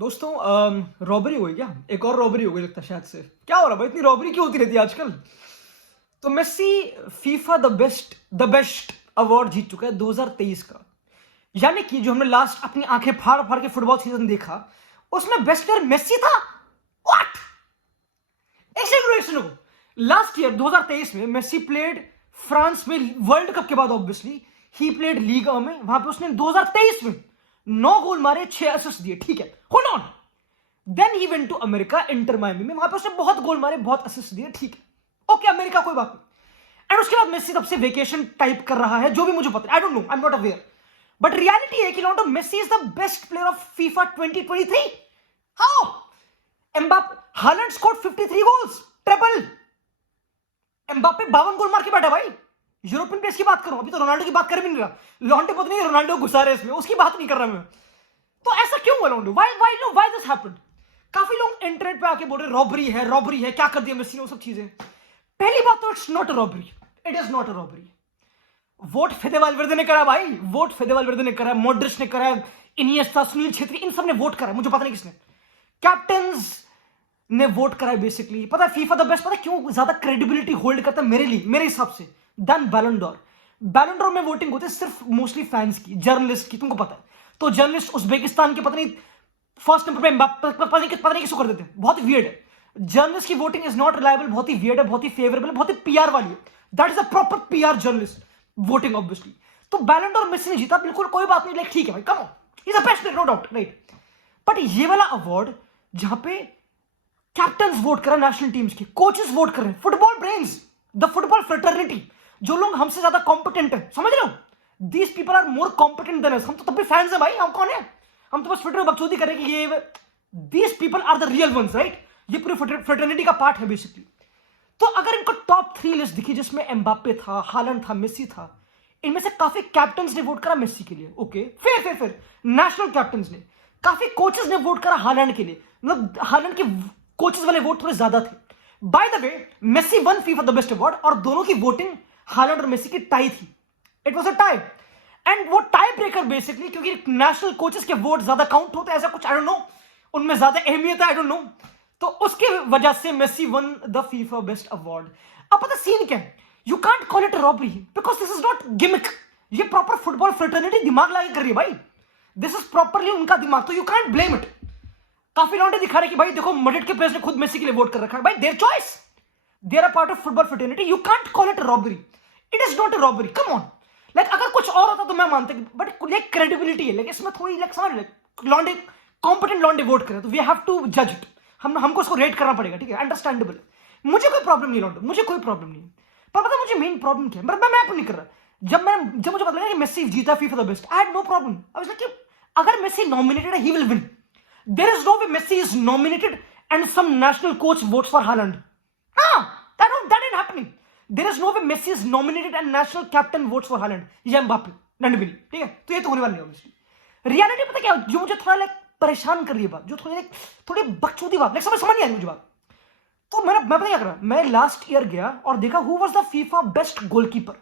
दोस्तों रॉबरी हो गई क्या? एक और रॉबरी हो गई लगता है शायद से। क्या हो रहा है भाई, इतनी रॉबरी क्यों होती रहती है आजकल? तो Messi FIFA the best award जीत चुका है 2023 का। यानी कि जो हमने लास्ट अपनी आंखें फाड़ फाड़ के फुटबॉल सीजन देखा, उसमें बेस्ट प्लेयर मेसी था। व्हाट? एक सेकंड सुनो। लास्ट ईयर 2023 में मेसी प्लेड फ्रांस में वर्ल्ड कप के बाद, ऑब्वियसली ही प्लेड लीग में। वहां पे उसने 2023 में 9 गोल मारे, 6 असिस्ट दिए। ठीक है, hold on. Then he went to America, Inter Miami में। वहां पे उसने बहुत गोल मारे, बहुत असिस्ट दिए। ठीक है, ओके, अमेरिका कोई बात नहीं। एंड उसके बाद मेसी तब से वेकेशन टाइप कर रहा है, जो भी मुझे पता है। I don't know, I am not aware, but reality है कि लॉन्डो Messi is the best player of FIFA 2023। How? Mbappe, Haaland scored 53 goals, triple. Mbappe 52 goal मार के बैठा भाई। यूरोपियन प्लेयर्स की बात करूं, अभी तो रोनाल्डो की बात कर भी नहीं रहा। लॉन्डो पता नहीं रोनाल्डो घुसा रहे इसमें, उसकी बात नहीं कर रहा मैं। तो ऐसा क्यों हुआ लॉन्डो? Why this happened? काफी लोग इंटरनेट पे आके बोल रहे रॉबरी है, क्या कर दिया मेसी ने, वो सब चीजें। पहली बात तो it's not a robbery, it is not a robbery. Vote फेदे Valverde ने करा भाई, वोट फेदे वाल्वेर्दे ने करा, मॉड्रिच ने करा, इनिएस्टा, सुनील छेत्री, इन सब ने वोट करा। मुझे पता नहीं किसने। कैप्टन्स ने वोट करा है बेसिकली। पता है फीफा द बेस्ट पता है क्यों ज्यादा क्रेडिबिलिटी होल्ड करता है मेरे लिए, मेरे हिसाब से, देन बैलन डोर। बैलन डोर में वोटिंग होती है सिर्फ मोस्टली फैंस की, जर्नलिस्ट की, तुमको पता है। तो जर्नलिस्ट उज्बेकिस्तान के पता नहीं फर्स्ट नंबर पे पता नहीं किसको कर देते हैं, बहुत ही वियर्ड है। जर्नलिस्ट की वोटिंग इज नॉट रिलायबल, बहुत ही वियर्ड है, बहुत ही फेवरेबल है, बहुत ही पीआर वाली है। That is a proper PR journalist voting, obviously. तो बैलन डोर मेसी ने जीता, बिल्कुल कोई बात नहीं, लाइक ठीक है भाई, come on, he is the best player, no doubt, right. But ये वाला अवार्ड जहां पे कैप्टन्स वोट कर रहे हैं, नेशनल टीम्स के कोचेस वोट कर रहे हैं, football brains, the football fraternity, जो लोग हमसे ज्यादा कॉम्पिटेंट है, समझ रहे हो? These people are more competent than us. हम तो तब भी फैंस हैं भाई, हम कौन है? हम तो बस ट्विटर में बकचोदी करें कि ये these people are the real ones, right? ये पूरी फ्रेटर्निटी का पार्ट है बेसिकली। तो अगर इनको टॉप 3 लिस्ट दिखी जिसमें एम्बाप्पे था, हालैंड था, मेसी था, इनमें से काफी कैप्टन्स ने वोट करा मेसी के लिए, ओके। फिर नेशनल कैप्टन्स ने, काफी कोचेस ने वोट करा हालैंड के लिए, मतलब हालैंड के कोचेस वाले वोट थोड़े ज्यादा थे। By the way, Messi won FIFA the best award, और दोनों की वोटिंग हालैंड और मेसी की टाई थी। It was a tie, and वो टाई ब्रेकर बेसिकली, क्योंकि नेशनल कोचेस के वोट ज्यादा काउंट होते हैं, ऐसा कुछ, आई डोंट नो, उनमें ज्यादा अहमियत है, आई डोंट नो। तो उसके वजह से Messi won the FIFA best award. अब पता सीन क्या है? You can't call it robbery, because this is not gimmick. ये प्रॉपर फुटबॉल फ्रेटर्निटी दिमाग लगा कर रही है भाई। दिस इज प्रॉपरली उनका दिमाग, तो यू कांट ब्लेम इट। काफी लौंडे दिखा रहे कि भाई देखो, मड्रिड के प्लेयर्स ने खुद मेसी के लिए वोट कर रखा है भाई, their choice, they are part of football fraternity, you can't call it robbery, it is not a robbery, come on. Like अगर कुछ और होता तो मैं मानता, बट लाइक क्रेडिबिलिटी है, लेकिन इसमें थोड़ी लाइक समझ लाइक लॉन्डे, कॉम्पिटेंट लॉन्डे वोट करे तो वी हैव टू जज इट, हमको उसको रेट करना पड़ेगा, ठीक है, अंडरस्टैंडेबल है। मुझे कोई प्रॉब्लम नहीं लॉन्डे, मुझे कोई प्रॉब्लम नहीं है। पर पता मुझे मेन प्रॉब्लम क्या है, मैं नहीं कर रहा। जब मुझे पता लगा कि मेसी जीता FIFA the best, I had no problem. I was like अगर मेसी नॉमिनेटेड है, he will win. There is no way Messi is nominated and some national coach votes for Haaland. No, that ain't happening. There is no way Messi is nominated and national captain votes for Haaland. ये Mbappe नंड भी नहीं, ठीक है? तो ये तो होने वाला नहीं ऑब्वियसली। रियलिटी पता क्या, जो मुझे थोड़ा लाइक परेशान कर रही है बात, जो थोड़ी बकचोदी बात, लाइक समझ नहीं आ रही मुझे बात। तो मैं पता क्या कर रहा, मैं लास्ट ईयर गया और देखा who was the FIFA best goalkeeper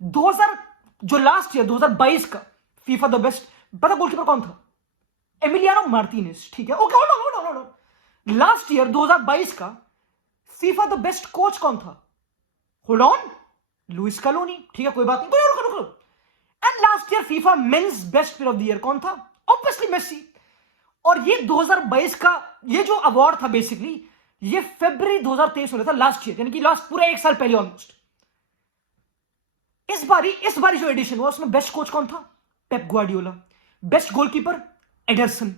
2000, जो लास्ट ईयर 2022 का फीफा द बेस्ट, पता गोलकीपर कौन था? एमिलियानो मार्टिनेज, ठीक है, okay, hold on. Last year 2022 का फीफा द बेस्ट कोच कौन था? होल्ड ऑन, लुइस कालोनी, ठीक है, कोई बात नहीं, तो रुको। And last year FIFA men's best player of the year कौन था? Obviously Messi. और ये 2022 का ये जो अवार्ड था बेसिकली, ये फरवरी 2023 में था, लास्ट ईयर, यानी कि लास्ट पूरा 1 साल पहले ऑलमोस्ट। इस बारी जो एडिशन हुआ उसमें बेस्ट कोच कौन था? Pep Guardiola. Best goalkeeper Anderson.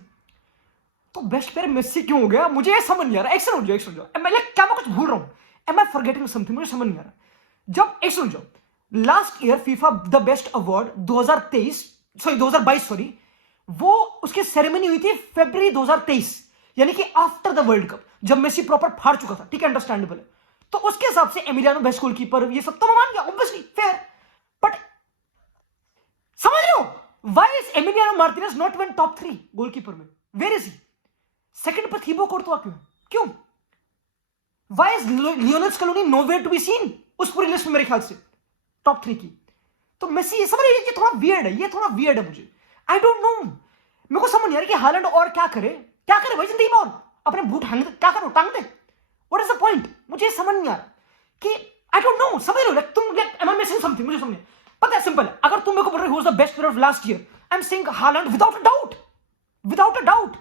तो बेस्ट प्लेयर मेसी क्यों हो गया? मुझे ये समझ नहीं आ रहा। एक सुन जाओ, क्या मैं कुछ भूल रहा हूं? एम आई फॉरगेटिंग समथिंग? मुझे समझ नहीं आ रहा। जब एक सुन जाओ, last year FIFA the best award 2022 sorry, वो उसकी सेरेमनी हुई थी फरवरी 2023, यानी कि आफ्टर द वर्ल्ड कप, जब मेसी प्रॉपर फाड़ चुका था, ठीक है, अंडरस्टैंडेबल है। तो उसके हिसाब से एमिलियानो बेस्ट गोलकीपर, ये सब तो मैं मान गया, ऑब्वियसली फेयर। बट समझ रहे हो, why is Emiliano Martinez not win top 3 goalkeeper में? Where is he? सेकंड पर थीबो कोर्तुआ क्यों? Why is Lionel Scaloni nowhere to be seen उस पूरी लिस्ट में मेरे ख्याल से टॉप 3 की? तो मेसी, समझ रहे, ये थोड़ा वियर्ड है, मुझे, आई डोंट नो। मेरे को समझ नहीं आ रहा कि हालैंड और क्या करे भाई जिंदगी में, और अपने बूट हैंग दे, क्या करो, टांग दे, व्हाट इज द पॉइंट? मुझे समझ नहीं आ रहा कि आई डोंट नो, समझ रहे हो, लाइक तुम like am I missing something, मुझे समझ, पता है सिंपल है, अगर तुम मेरे को बोल रहे हो who is the best player of last year, I am saying Holland without a doubt.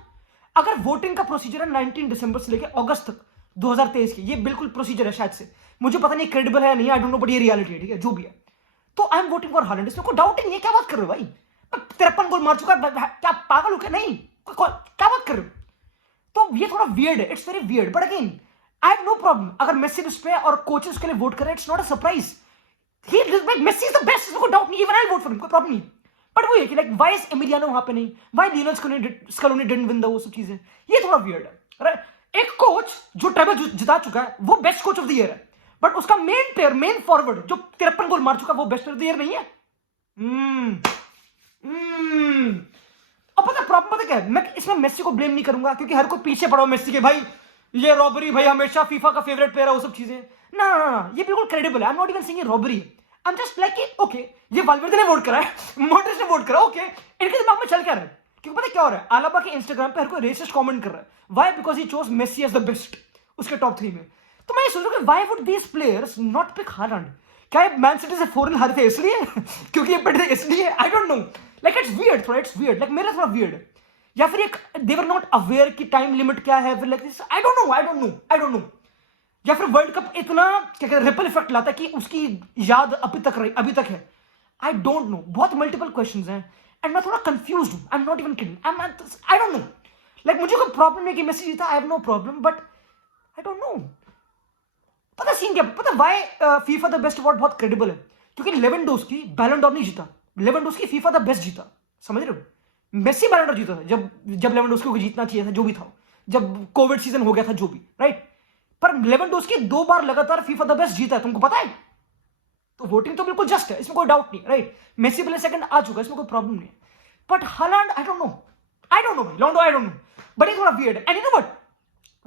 अगर वोटिंग का प्रोसीजर है 19 दिसंबर से लेकर अगस्त तक 2023 की, ये बिल्कुल प्रोसीजर है शायद से, मुझे पता नहीं क्रेडिबल है नहीं, आई डोंट नो, बट ये रियलिटी है, ठीक है, जो भी है, तो I am voting for Holland, इसमें कोई डाउट ही नहीं है। क्या बात कर रहे हो भाई, 53 गोल मार चुका है, क्या पागल हो क्या? नहीं, क्या बात कर रहे हो? तो ये थोड़ा वियर्ड है, it's very weird, but again I have no problem अगर मेसी उस पे और कोचेस के लिए वोट करे, it's not a surprise, he like Messi is the best, इसमें कोई डाउट नहीं, even I vote for him, कोई प्रॉब्लम नहीं। बट वो ये कि लाइक व्हाई इज एमिलियानो वहां पे नहीं, why Lionel Scaloni didn't win the, वो सब चीजें, ये थोड़ा वियर्ड है, राइट? एक कोच जो ट्रेबल जिता चुका है वो best coach of the year है, बट उसका मेन प्लेयर, मेन फॉरवर्ड जो 53 गोल मार चुका है, वो best player of the year नहीं है। और पता प्रॉब्लम पता क्या है, मैं इसमें मेसी को ब्लेम नहीं करूंगा क्योंकि हर कोई पीछे पड़ा हुआ मेसी के, भाई ये रॉबरी, भाई हमेशा फीफा का फेवरेट प्लेयर है, वो सब चीजें, ना, ये बिल्कुल क्रेडिबल है, आई एम नॉट इवन सेइंग ये रॉबरी है, I am just like okay, ये वाल्वेर्दे ने वोट करा है, मॉड्रिच ने वोट करा, ओके, इनके दिमाग में चल क्या रहा है? क्योंकि पता क्या हो रहा है, अलाबा के इंस्टाग्राम पे हर कोई रेसिस्ट कमेंट कर रहा है, why? Because he chose Messi as the best उसके टॉप 3 में। तो मैं ये सोच रहा हूं why would these players not pick Haaland? क्या मैन सिटी से 4-0 हारे थे इसलिए क्योंकि ये पिटे थे इसलिए? आई don't know, like it's weird, थोड़ा इट्स वियर्ड, लाइक मेरा थोड़ा वियर्ड है, या फिर एक दे वर नॉट अवेयर कि टाइम लिमिट क्या है, फिर like this, I don't no, या फिर वर्ल्ड कप इतना क्या कहते हैं रिपल इफेक्ट लाता है कि उसकी याद अभी तक है, आई डोंट नो, बहुत मल्टीपल क्वेश्चंस हैं एंड मैं थोड़ा कंफ्यूज्ड हूं, I am not even kidding, I don't know, like मुझे कोई प्रॉब्लम नहीं कि मेसी जीता, I have no problem, but I don't know, पता सीन क्या, पता why FIFA the best award बहुत क्रेडिबल है, क्योंकि लेवेंडोस्की बैलन डॉर नहीं जीता, लेवेंडोस्की फीफा द बेस्ट जीता, समझ रहे हो? मेसी बैलन डॉर जीता था जब लेवेंडोस्की को जीतना चाहिए था, जो भी था, जब कोविड सीजन हो गया था, जो भी, राइट? पर लेवेंडोस्की 2 बार लगातार फीफा द बेस्ट जीता है, तुमको पता है? तो वोटिंग तो बिल्कुल जस्ट है, इसमें कोई डाउट नहीं, राइट? मेसी पहले सेकंड आ चुका है, इसमें कोई प्रॉब्लम नहीं है, but Holland I don't no भाई, लॉन्डो आई डोंट नो, बट ये थोड़ा वियर्ड है। एंड यू नो व्हाट,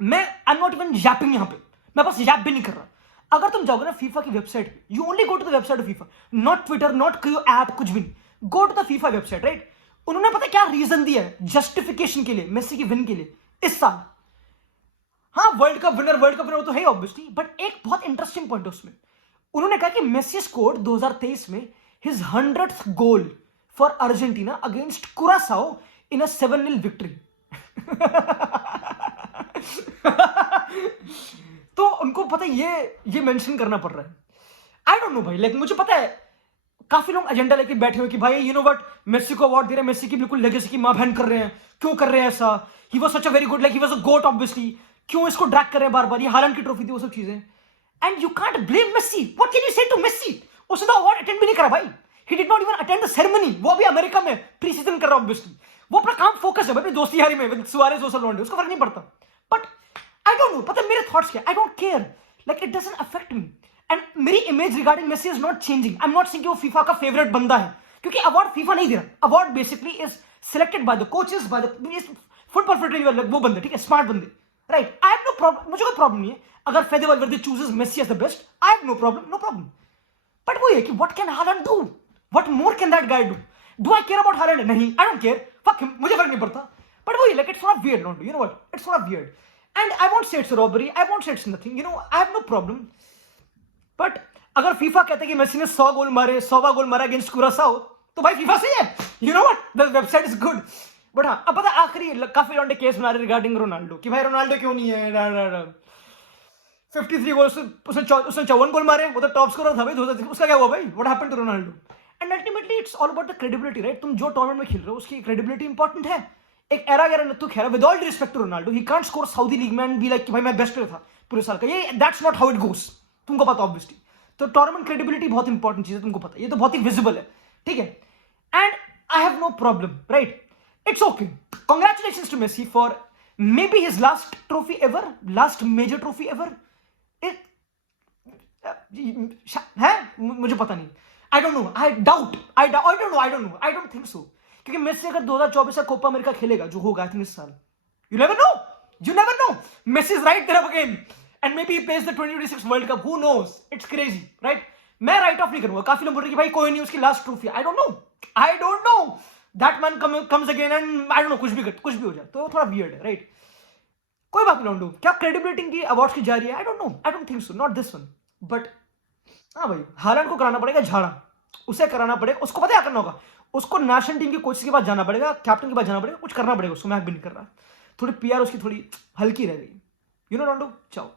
मैं आई एम नॉट इवन यैपिंग यहां पे, मैं बस यैप भी नहीं कर रहा। अगर तुम जाओगे ना फीफा की वेबसाइट पे, you only go to the website of FIFA, not Twitter, not कोई ऐप, कुछ भी नहीं, go to the FIFA website, right? उन्होंने पता क्या रीजन दिया है जस्टिफिकेशन के लिए, मेसी की विन के लिए इस साल। हाँ, वर्ल्ड कप विनर तो है ऑब्वियसली, बट एक बहुत इंटरेस्टिंग पॉइंट है उसमें, उन्होंने कहा कि मेसी स्कोर्ड 2023 में his 100th goal for Argentina against Curacao in a 7-0 विक्ट्री। तो उनको पता है ये मेंशन करना पड़ रहा है, आई डोंट नो भाई, लाइक मुझे पता है काफी लोग एजेंडा लेके बैठे हुए कि भाई यू नो व्हाट, मेसी को अवार्ड दे रहे हैं, मेसी की बिल्कुल लेगेसी की मां बहन कर रहे हैं, क्यों कर रहे हैं ऐसा, he was such a very good, like he was a GOAT obviously, क्यों इसको ड्रैग कर रहे हैं बार बार, ये हालैंड की ट्रॉफी थी, वो सब चीजें, and you can't blame Messi, what can you say to Messi? उसने तो अवार्ड अटेंड भी नहीं करा भाई, he did not even attend the ceremony, वो अभी अमेरिका में प्री सीजन कर रहा है ऑब्वियसली, वो अपना काम फोकस है अपनी दोस्ती यारी में विद सुआरेज और सलोंडे, उसको फर्क नहीं पड़ता, बट आई डोंट नो, पता मेरे थॉट्स क्या, I don't care, like it doesn't affect me, and मेरी image regarding Messi is not changing, I am not saying कि वो फीफा का फेवरेट बंदा है, क्योंकि अवार्ड फीफा नहीं दे रहा, award basically is selected by the coaches, by the football federation, वो बंदे, ठीक है, स्मार्ट बंदे, right? I have no problem, मुझे कोई प्रॉब्लम नहीं है अगर Fede Valverde chooses Messi as the best, I have no problem, but वो ये कि what can Haaland do, what more can that guy do I care about Haaland? नहीं, I don't care, fuck him, मुझे फर्क नहीं पड़ता, but वो like it's not weird, not you know what, it's not weird, and I won't say it's robbery, I won't say it's nothing, you know, I have no problem, but अगर FIFA कहते हैं कि Messi ने 100 गोल मारे, 100वां गोल मारा against कुरासाओ, तो भाई FIFA सही है, you know what, the website is good, but हाँ, अब पता आखिरी काफी लॉन्डे केस बना रहे रिगार्डिंग रोनाल्डो कि भाई रोनाल्डो क्यों नहीं है, 53 गोल, उसने 54 गोल मारे, वो तो टॉप स्कोरर था भाई, उसका क्या हुआ भाई, what happened to Ronaldo? And ultimately it's all about the credibility, right? तुम जो टूर्नामेंट में खेल रहे हो उसकी क्रेडिबिलिटी इंपॉर्टेंट है। एक एरा गया नत्थु खेरा, with all respect to Ronaldo, he can't score Saudi league में एंड बी लाइक कि भाई मैं बेस्ट प्लेयर था पूरे साल का, ये that's not how it goes, तुमको पता ऑब्वियसली। तो टूर्नामेंट क्रेडिबिलिटी बहुत इंपॉर्टेंट चीज है, तुमको पता, ये तो बहुत ही विजिबल है, ठीक है? And I have no problem, right? It's okay. Congratulations to Messi for maybe his last trophy ever, last major trophy ever. है मुझे पता नहीं, I don't know, I don't think so. क्योंकि मेसी अगर 2024 का कोपा अमेरिका खेलेगा, जो होगा इस साल, you never know. Messi is right there again, and maybe he plays the 2026 World Cup. Who knows? It's crazy, right? मैं राइट ऑफ नहीं करूंगा, काफी लोग बोल रहे हैं कि भाई कोई नहीं उसकी last trophy, I don't know. That man comes again and I don't no, कुछ भी हो जाए, तो थोड़ा वियर्ड है, राइट? कोई बात नहीं लॉन्डो, क्या क्रेडिबिलिटी की अवार्ड्स की जा रही है? I don't know, I don't think so, not this one. But हाँ भाई, हालैंड को कराना पड़ेगा झाड़ा, उसे कराना पड़ेगा, उसको पता है क्या करना होगा, उसको नेशनल टीम के कोच के पास जाना पड़ेगा, कैप्टन के पास जाना पड़ेगा, कुछ करना पड़ेगा उसको, मैच भी नहीं कर रहा, थोड़ी पीआर उसकी थोड़ी हल्की रह गई, यू नो लॉन्डो, चाओ।